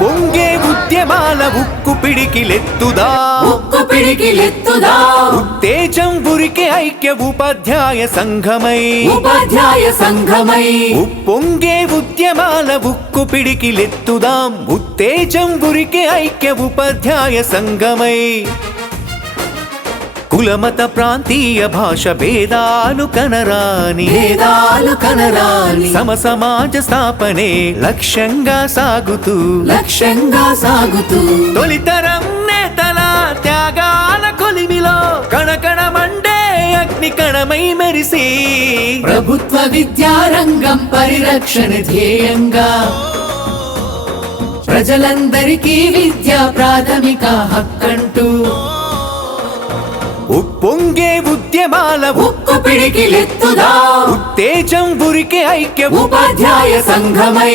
ఉప్పొంగే ఉద్యమాల ఉక్కు పిడికిలెత్తుదా ఉత్తేజం ఉరికే ఐక్య ఉపాధ్యాయ సంఘమై ఉప్పొంగే ఉద్యమాల ఉక్కు పిడికిలెత్తుదాం ఉత్తేజం ఉరికే ఐక్య ఉపాధ్యాయ సంఘమై కులమత ప్రాంతీయ భాష భేదాలు కనరాని సమసమాజ స్థాపనే లక్ష్యంగా సాగుతూ తొలితరం నేతల త్యాగాల కొలిమిలో కణకణమండే అగ్ని కణమై మెరిసి ప్రభుత్వ విద్యారంగం పరిరక్షణ ధ్యేయంగా ప్రజలందరికీ విద్య ప్రాథమిక హక్కంటూ ఉప్పొంగే ఉద్యమాల ఉక్కు పిడికిలెత్తుదా ఉత్తేజం ఉరికే ఐక్య ఉపాధ్యాయ సంఘమై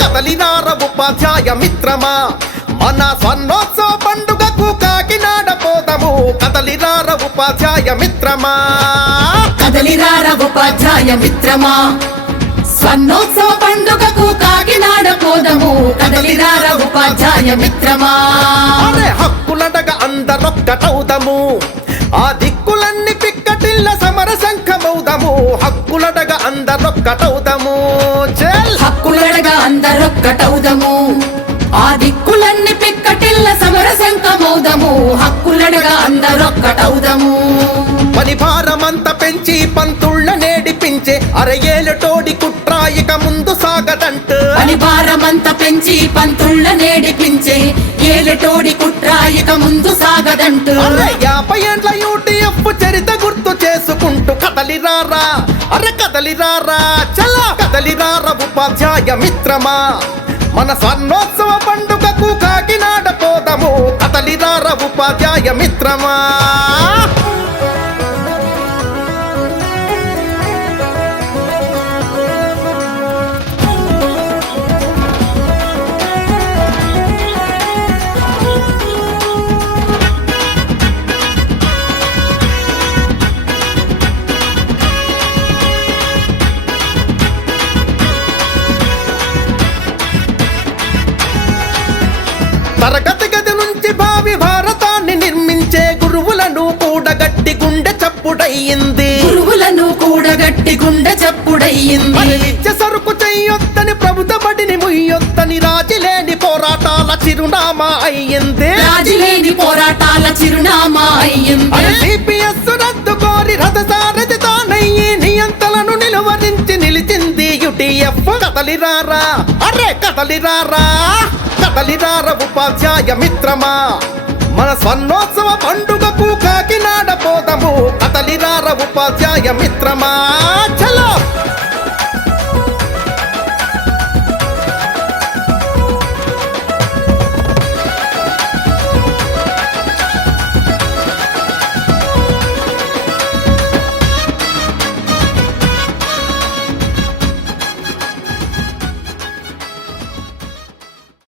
కదలినార ఉపాధ్యాయ మిత్రమా మన స్వర్ణోత్సవ పండుగకు కాకినాడ పోదము కదలినార ఉపాధ్యాయ మిత్రమా స్వర్ణోత్సవ పండుగకు కాకినాడ పోదము కదలిరార ఉపాధ్యాయ మిత్రమా హక్కులడగ అందరొక్కటవుదము ఆ దిక్కులన్నీ పిక్కటిల్ల సమర శంఖమౌదము హక్కులడగ అందరొక్కటవుదము ఆ దిక్కులన్నీ పిక్కటిల్ల సమర శంఖమౌదము హక్కులడగా అందరొక్కటవుదము పనిభారమంత పెంచి పంతుళ్ళ నేడిపించే అరయేలు టోడి కుట్రాయిక ముందు సాగదంట పనిభారమంత పెంచి పంతుళ్ళ నేడిపించే ఏలటోడి కుట్రాయిక ముందు సాగదంట 50 ఏండ్ల యూటీఎఫ్ చరిత గుర్తు చేసుకుంటూ కదలిరారా చలా కదలిరారా ఉపాధ్యాయ మిత్రమా మన స్వర్ణోత్సవ పండుగకు కాకినాడ పోదము కదలిరారా ఉపాధ్యాయ మిత్రమా తరగతి గది నుంచి భావి భారతాన్ని నిర్మించే గురువులను కూడగట్టి గుండె చప్పుడయ్యింది నిత్య సరుకు చెయ్యొద్దని ప్రభుత్వ బడిని ముయ్యొద్దని రాజీలేని పోరాటాల చిరునామా అయ్యింది సిపిఎస్ రద్దు కోరి రథసారథి తానయ్యి నియంతలను నిలువరించి నిలిచింది యుటిఎఫ్ కదలిరారా ఉపాధ్యాయ మిత్రమా మన స్వర్ణోత్సవ పండుగకు కాకినాడ పోదము కదలిరారా ఉపాధ్యాయ మిత్రమా